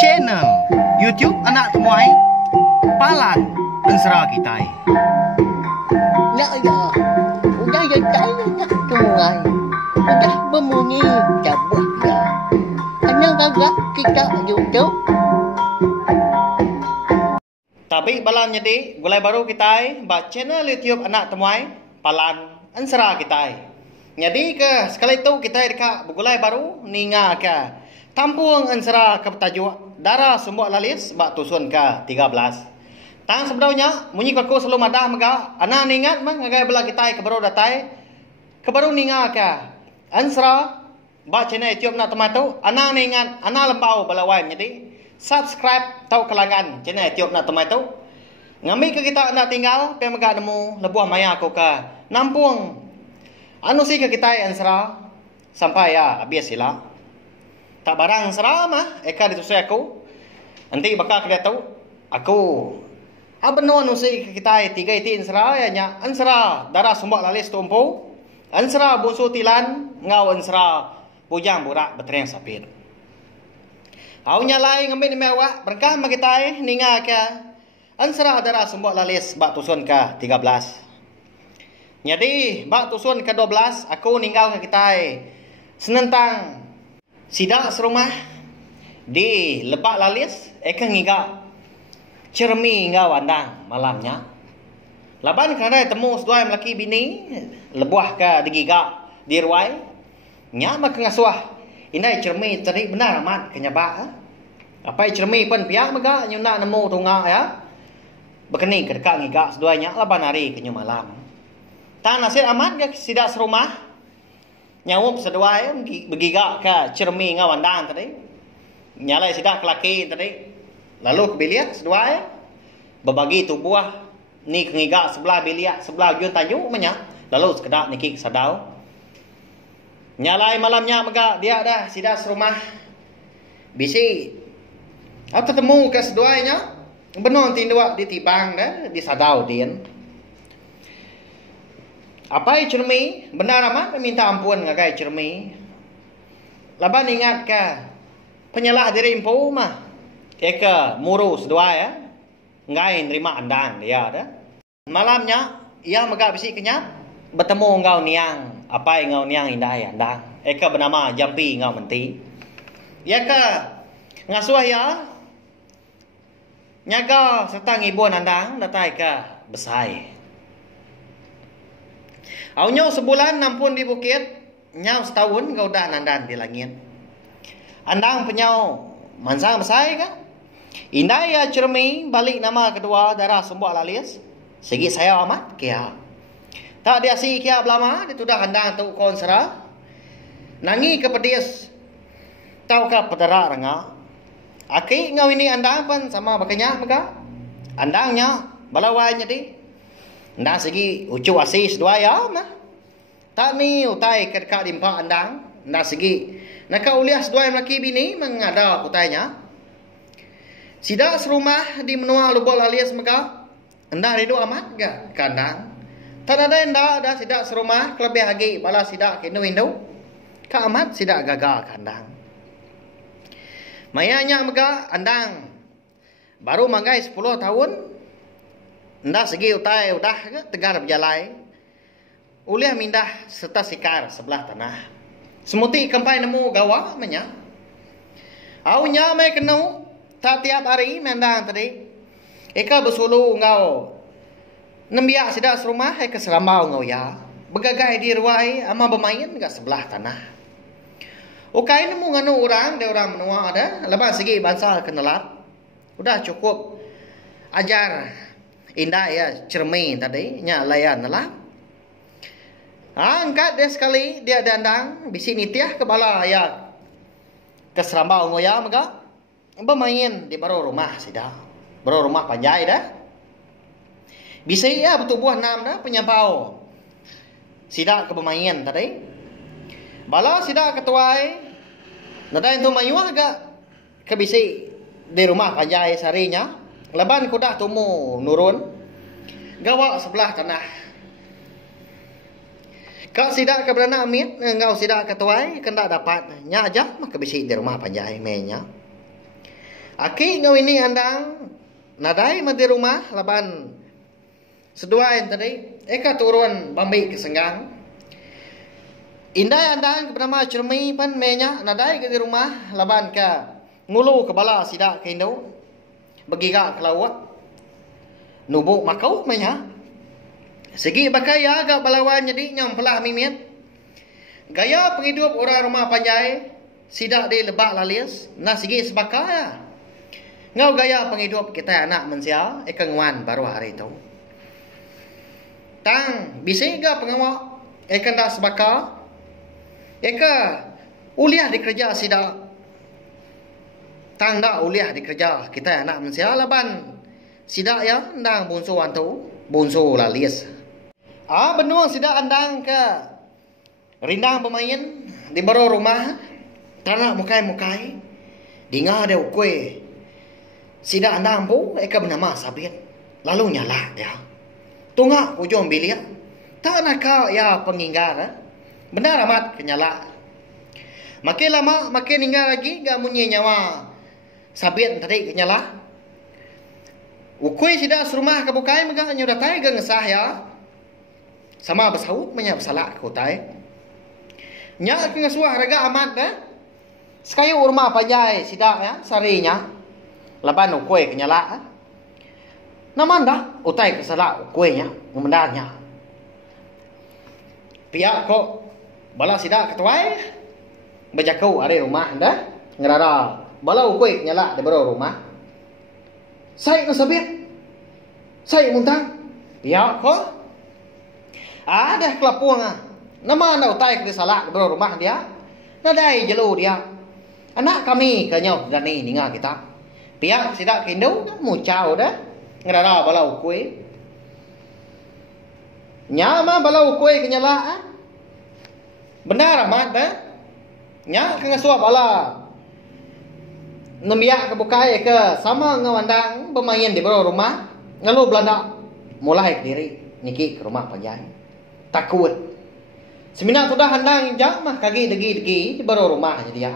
channel YouTube Anak Temuai Palan Ensera Kitai. Nak ya, udah ya saya nak tungai, udah berbunyi cabut ya. Anak agak kita YouTube. Tapi balam jadi gulai baru Kitai ba channel YouTube Anak Temuai Palan Ensera Kitai. Jadi ke sekali itu kita dekat bergulai baru ninga ke Tampung Ensera ke tajuk Darah Sumbok Lalis bak tusun ke 13. Tang sebenarnya munyi aku selalu madah mega ana ningat mang ngagai bela kita ke baru datai ke baru ninga ke Ensera bak channel YouTube Nak Temuai tu ana ningat ana lembau balawan jadi subscribe tau kelangan channel YouTube Nak Temuai tu ngambil ke kita nak tinggal pe mega nemu lebuah maya aku ke Nampung anu sih ke kita Ensera sampai ya habis sila. Tak barang Ensera mah eka ditusai aku. Nanti bakal kita tahu aku abeno anu sih ke kita 3 iti Ensera ya nya Ensera darah sumbak lalis tumpu. Ensera busu tilan ngau Ensera bujang burak betreng sapir. Au nyalai ngambil mewah berkah ma kita ninga ke Ensera darah sumbak lalis bak tusun ke 13. Jadi, bak tusun ke-12, aku ninggal ke kita senentang sidak serumah di lebak lalis, eka ngiga cermi ngau andang malamnya. Laban kerana temu seduai melaki bini, lebuah ke digiga di ruai, nya mak ngasuah. Indai cermi tadi benar amat kenyabak. Apa cermi pun pihak mega nyuna nemu tunga ya. Bekeni ke dekat ngiga seduainya laban hari kenyu malam. Tak nasir amat ke sidak serumah nyawup seduai begiga ke cermi ngau andang tadi nyalai sidak kelaki tadi lalu ke biliak seduai berbagi tubuh ni kengiga sebelah biliak sebelah jun tajuk menya lalu sekedap nikik sadau nyalai malamnya mega dia dah sidak serumah bisi atau temu ke seduainya benon tindua ditibang dah di sadau din. Apa cermi benar amat minta ampun ngagai cermi. Laban ingat ke penyalah diri empu mah. Eka murus dua ya. Ngai nerima andang dia dah. Malamnya ia megak bisi kenyap bertemu ngau niang. Apa ngau niang indah andang. Eka bernama Jampi ngau menti. Ia ke ngasuh ya. Nyaga serta ngibun andang datai ke besai. Au nyau sebulan nampun di bukit, nyau setahun kau dah nandan di langit. Andang penyau mansang besai kan? Indah ya cermi balik nama kedua darah sumbak lalis. Segi saya amat kia. Tak dia si kia belama ditudah andang tu kon Ensera. Nangi ke pedis. Tau ka pedera renga. Aki ngau ini andang pun sama bakanya mega. Andangnya balawai jadi. Nda segi ucu asis dua ya mah. Tak ni utai kedekat dimpa andang. Nda segi. Naka ulias dua laki bini mengada kutainya. Sidak serumah di menua lubuk alias mega. Nda ridu amat gak kandang. Tak ada nda ada sidak serumah kelebih lagi bala sidak kinu indu. Ka amat sidak gagal kandang. Mayanya mega andang. Baru manggai 10 tahun. Nda segi utai udah ke tegar berjalai. Uliah mindah serta sikar sebelah tanah. Semuti kempai nemu gawa menya. Aunya mai kenu tak tiap hari mendang tadi. Eka bersulu ngau. Nembiak sidak serumah eka serambau ngau ya. Begagai di ruai ama bermain kat sebelah tanah. Ukai nemu nganu orang, dia orang menua ada. Lepas segi bangsa kenelap. Udah cukup ajar indah ya cermin tadi nya layan lah. Angkat dia sekali dia dandang bisi nitiah kepala ya ke serambau ngoya mega bermain di baru rumah sida. Baru rumah panjai dah. Bisi ya bertubuh 6 dah penyampau. Sida ke bermain tadi. Bala sida ketuai. Nadai tu mayuah agak ke bisi di rumah panjai sarinya. Leban kudah tumu nurun. Gawa sebelah tanah. Kau sidak ke berana amit. Engkau sidak ke tuai. Kendak dapat. Nya aja. Maka bisi di rumah panjai menya. Aki ngawini andang nadai mati rumah laban seduain tadi eka turun bambi kesenggang. Indai andang bernama cermi pan menya nadai ke di rumah laban ke ngulu kepala sidak ke Indo bagi ka kelawak nubuk makau menya segi bakai ya agak balawan jadi nyam pelah mimian gaya penghidup orang rumah panjai sidak di lebak lalis nah segi sebaka ya ngau gaya penghidup kita anak mensia ekangwan baru hari itu tang bisi ga pengawak ekan dah sebaka eka uliah dikerja sidak tang dak uliah dikerja kita anak mensia laban sidak ya ndang bunso antu bunso lalis benua sidak andang ke rindang pemain di baro rumah tanah mukai dinga ada kue sidak andang pu eka bernama Sabit lalu nyala ya tunga ujung bilik tak nak kau ya penginggar benar amat kenyala. Makin lama makin ninggal lagi gak munyi nyawa Sabit tadi kenyala. Ukui sidak serumah kebukai megah nyudatai gak ngesah ya. Sama bersaut menyap salah kutai. Nyak ngasuah raga amat dah. Sekayu rumah panjai sidak ya sarinya. Laban ukui kenyala. Naman dah utai kesalah ukuinya ngemendarnya. Pihak kok bala sidak ketuai berjakau ada rumah dah ngerara bala ukui nyala di baro rumah saya no Sabit saya muntang pihak kok ada kelapuang nama anda utai ke salah di baro rumah dia nadai jelu dia anak kami kenyau dan ni ninga kita pihak sidak kindo mucau dah ngerara bala ukui nyama bala ukui kenyala benar amat dah nya kengasuah bala nemiak kebukai ke sama ngawandang bermain di bawah rumah ngalu Belanda mulai ke diri niki ke rumah panjang takut semina sudah handang jak mah kagi degi di bawah rumah dia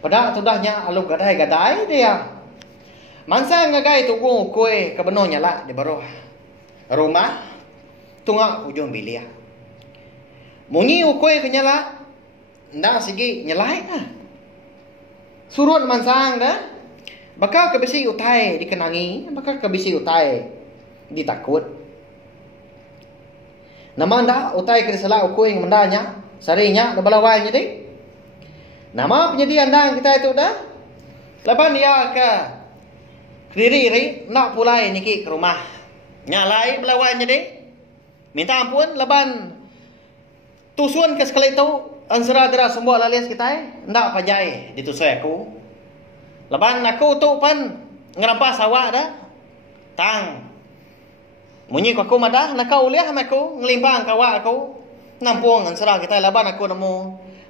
pada sudahnya alu gadai dia mansa ngagai tugu kue ke benonya lah di bawah rumah tunga ujung bilik munyi ukui kenyala ndak sigi nyelai lah surut mansang dah bakal kebisi utai dikenangi bakal kebisi utai ditakut nama ndak utai kesalah ukui yang mendanya sarinya da balawai jadi nama penyediaan dang kita itu dah laban dia ke diri nak pulai niki ke rumah nyalai balawai jadi minta ampun laban tusun ke sekali itu ansara dera semua lalias kita ndak pajai ditusai aku laban aku tu pan ngerampas awak dah tang munyi aku madah nak kau liah aku ngelimpang kawak aku nampung ansara kita laban aku nemu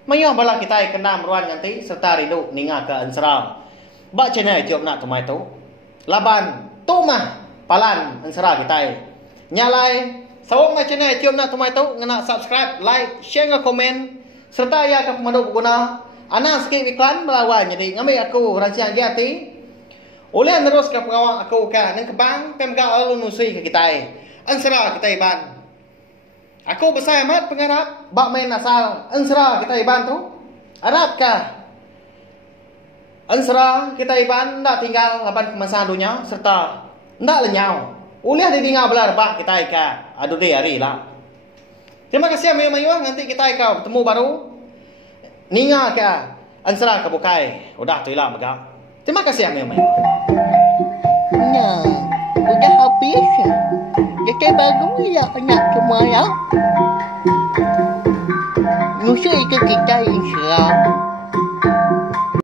mayah bala kita kena meruan nanti serta rindu ninga ke ansara ba channel job nak tumai tu laban tu mah palan ansara kita nyalai sawang macam ni cium nak tumai tu ngena subscribe, like, share ngah komen serta ya ke pemandu pengguna anak sikit iklan melawan jadi ngambil aku rancang hati oleh terus ke pengawal aku ke nang kebang pemga alu nusui ke kita ansara kita iban aku besar amat pengarap bak main asal ansara kita iban tu Arab ka ansara kita iban ndak tinggal laban kemasan dunia serta ndak lenyau uliah di tinggal belar bak kita ika adu deh hari lah. Terima kasih Mayu nanti kita ika bertemu baru ninga ke ansara ke bukai udah tu ilah megah. Terima kasih Mayu. Nah, udah habis. Jadi baru ya anak semua ya. Musuh itu kita insya